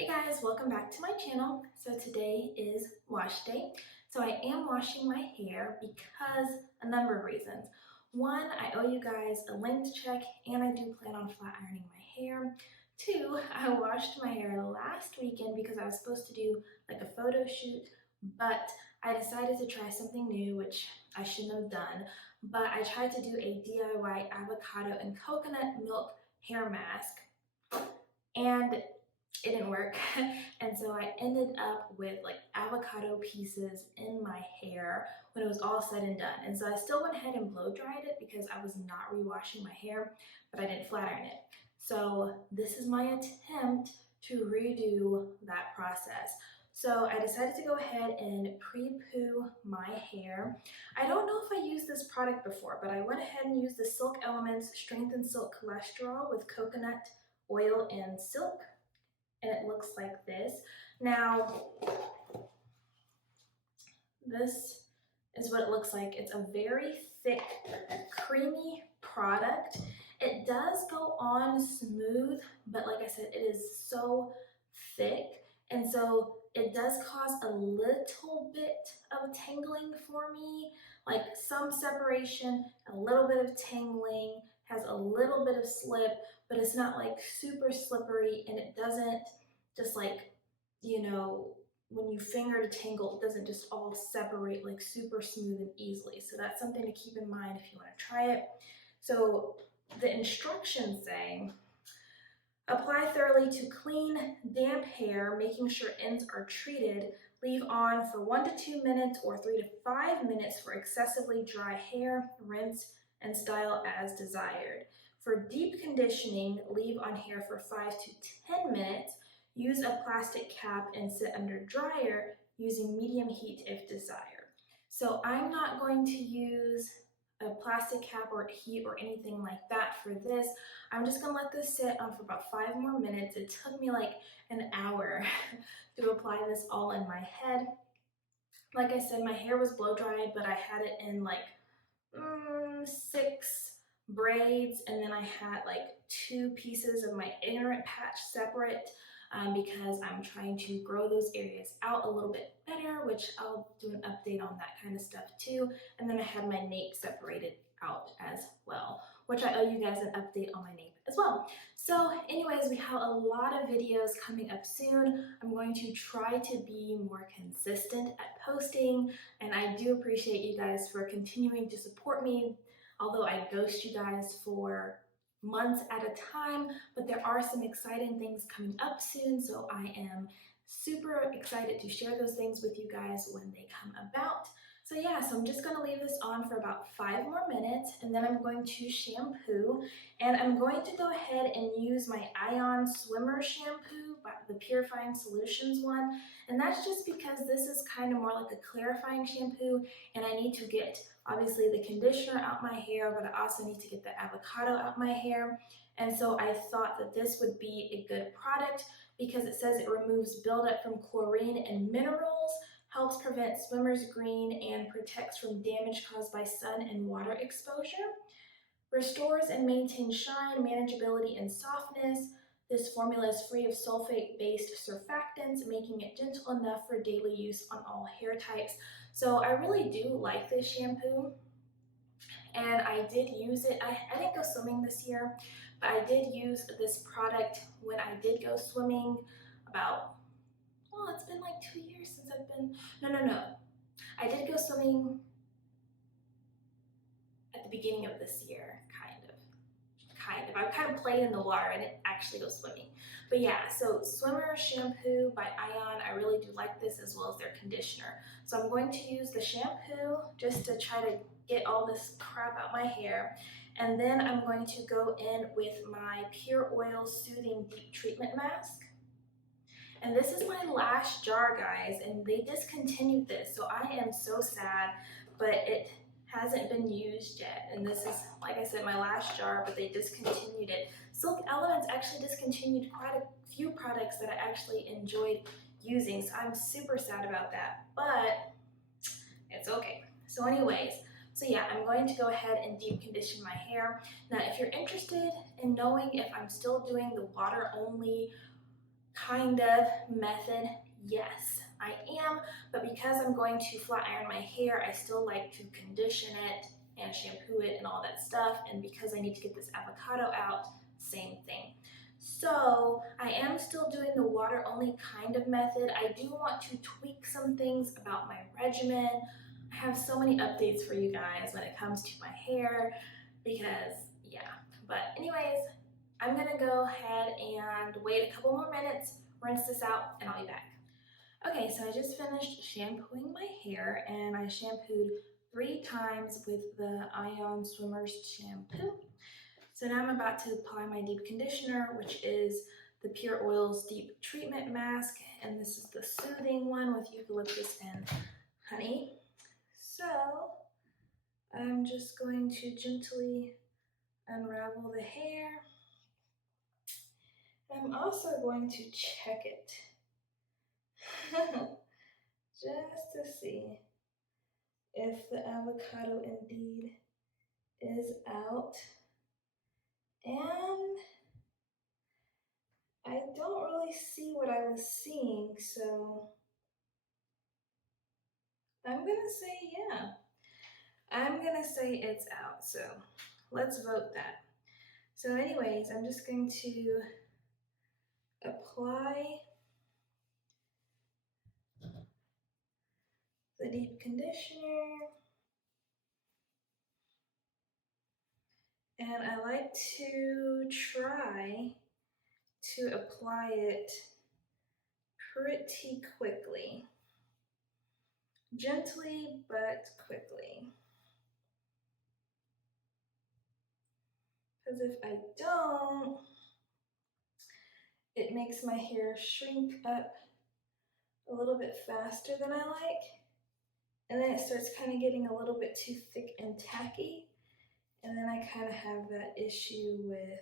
Hey guys, welcome back to my channel. So today is wash day. So I am washing my hair because a number of reasons. One, I owe you guys a length check and I do plan on flat ironing my hair. Two, I washed my hair last weekend because I was supposed to do like a photo shoot, but I decided to try something new, which I shouldn't have done. But I tried to do a DIY avocado and coconut milk hair mask and it didn't work. And so I ended up with like avocado pieces in my hair when it was all said and done. And so I still went ahead and blow dried it because I was not rewashing my hair, but I didn't flat iron it. So this is my attempt to redo that process. So I decided to go ahead and pre-poo my hair. I don't know if I used this product before, but I went ahead and used the Silk Elements Strengthened Silk Cholesterol with coconut oil and silk, and it looks like this. Now, this is what it looks like. It's a very thick, creamy product. It does go on smooth, but like I said, it is so thick, and so it does cause a little bit of tangling for me, like some separation, a little bit of tangling, has a little bit of slip, but it's not like super slippery, and it doesn't just like, you know, when you finger to tangle, it doesn't just all separate like super smooth and easily. So that's something to keep in mind if you want to try it. So the instructions say, apply thoroughly to clean, damp hair, making sure ends are treated. Leave on for 1 to 2 minutes or 3 to 5 minutes for excessively dry hair. Rinse and style as desired. For deep conditioning, leave on hair for 5 to 10 minutes. Use a plastic cap and sit under dryer using medium heat if desired. So I'm not going to use a plastic cap or heat or anything like that for this. I'm just gonna let this sit on for about 5 more minutes. It took me like an hour to apply this all in my head. Like I said, my hair was blow dried, but I had it in like 6 braids, and then I had like 2 pieces of my ignorant patch separate because I'm trying to grow those areas out a little bit better, which I'll do an update on that kind of stuff too. And then I had my nape separated out as well, which I owe you guys an update on my nape as well. So anyways, we have a lot of videos coming up soon. I'm going to try to be more consistent at posting, and I do appreciate you guys for continuing to support me, although I ghost you guys for months at a time, but there are some exciting things coming up soon, so I am super excited to share those things with you guys when they come about. So yeah, so I'm just going to leave this on for about 5 more minutes, and then I'm going to shampoo, and I'm going to go ahead and use my Ion Swimmer shampoo, the Purifying Solutions one, and that's just because this is kind of more like a clarifying shampoo, and I need to get obviously the conditioner out my hair, but I also need to get the avocado out my hair. And so I thought that this would be a good product because it says it removes buildup from chlorine and minerals, helps prevent swimmer's green, and protects from damage caused by sun and water exposure. Restores and maintains shine, manageability, and softness. This formula is free of sulfate-based surfactants, making it gentle enough for daily use on all hair types. So I really do like this shampoo, and I did use it. I didn't go swimming this year, but I did use this product when I did go swimming about, oh, it's been like 2 years since I've been, no. I did go swimming at the beginning of this year, kind of. I kind of played in the water. I didn't actually go swimming. But yeah, so Swimmer Shampoo by Ion, I really do like this, as well as their conditioner. So I'm going to use the shampoo just to try to get all this crap out my hair. And then I'm going to go in with my Pure Oil Soothing Deep Treatment Mask. And this is my last jar, guys, and they discontinued this. So I am so sad, but it hasn't been used yet, and this is, like I said, my last jar, but they discontinued it. Silk Elements actually discontinued quite a few products that I actually enjoyed using, so I'm super sad about that, but it's okay. So anyways, so yeah, I'm going to go ahead and deep condition my hair. Now, if you're interested in knowing if I'm still doing the water only kind of method? Yes, I am, but because I'm going to flat iron my hair, I still like to condition it and shampoo it and all that stuff, and because I need to get this avocado out, same thing. So I am still doing the water only kind of method. I do want to tweak some things about my regimen. I have so many updates for you guys when it comes to my hair because yeah, but anyways, I'm gonna go ahead and wait a couple more minutes, rinse this out, and I'll be back. Okay, so I just finished shampooing my hair and I shampooed 3 times with the Ion Swimmers shampoo. So now I'm about to apply my deep conditioner, which is the Pure Oils Deep Treatment Mask, and this is the soothing one with eucalyptus and honey. So I'm just going to gently unravel the hair. I'm also going to check it just to see if the avocado indeed is out. And I don't really see what I was seeing, so I'm gonna say yeah. I'm gonna say it's out, so let's vote that. So anyways, I'm just going to apply the deep conditioner. And I like to try to apply it pretty quickly. Gently, but quickly. Because if I don't, it makes my hair shrink up a little bit faster than I like. And then it starts kind of getting a little bit too thick and tacky. And then I kind of have that issue with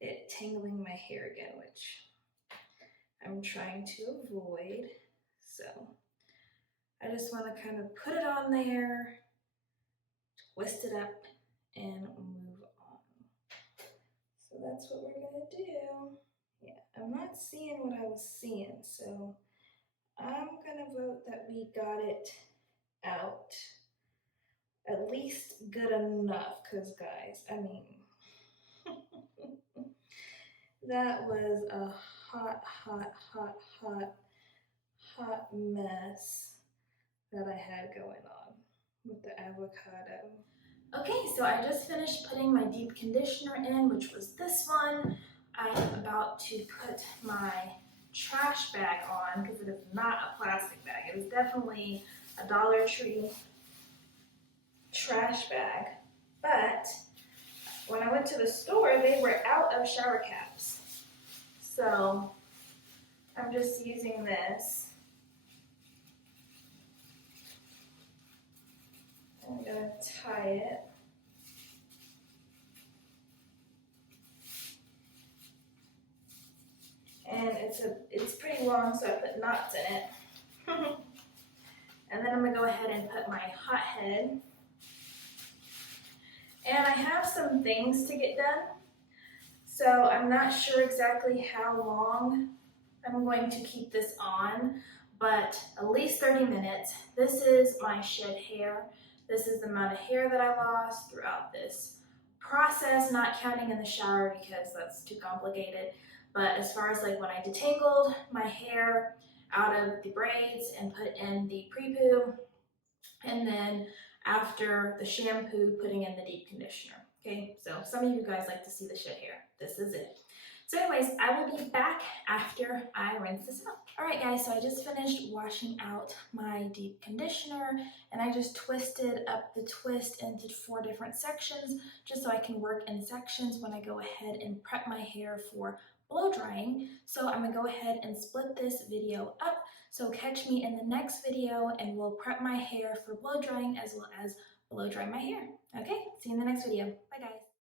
it tangling my hair again, which I'm trying to avoid. So I just want to kind of put it on there, twist it up, and move on. So that's what we're gonna do. Yeah, I'm not seeing what I was seeing, so I'm gonna vote that we got it out. At least good enough, because guys, I mean, that was a hot mess that I had going on with the avocado. Okay, so I just finished putting my deep conditioner in, which was this one. I am about to put my trash bag on because it is not a plastic bag. It is definitely a Dollar Tree trash bag. But when I went to the store, they were out of shower caps. So I'm just using this. I'm gonna tie it. And it's pretty long, so I put knots in it. And then I'm gonna go ahead and put my hot head. And I have some things to get done. So I'm not sure exactly how long I'm going to keep this on, but at least 30 minutes. This is my shed hair. This is the amount of hair that I lost throughout this process, not counting in the shower because that's too complicated. But as far as like when I detangled my hair out of the braids and put in the pre-poo, and then after the shampoo, putting in the deep conditioner. Okay, so some of you guys like to see the shed hair. This is it. So anyways, I will be back after I rinse this out. All right guys, so I just finished washing out my deep conditioner and I just twisted up the twist into 4 different sections just so I can work in sections when I go ahead and prep my hair for blow drying. So I'm gonna go ahead and split this video up. So catch me in the next video and we'll prep my hair for blow drying as well as blow dry my hair. Okay, see you in the next video. Bye guys.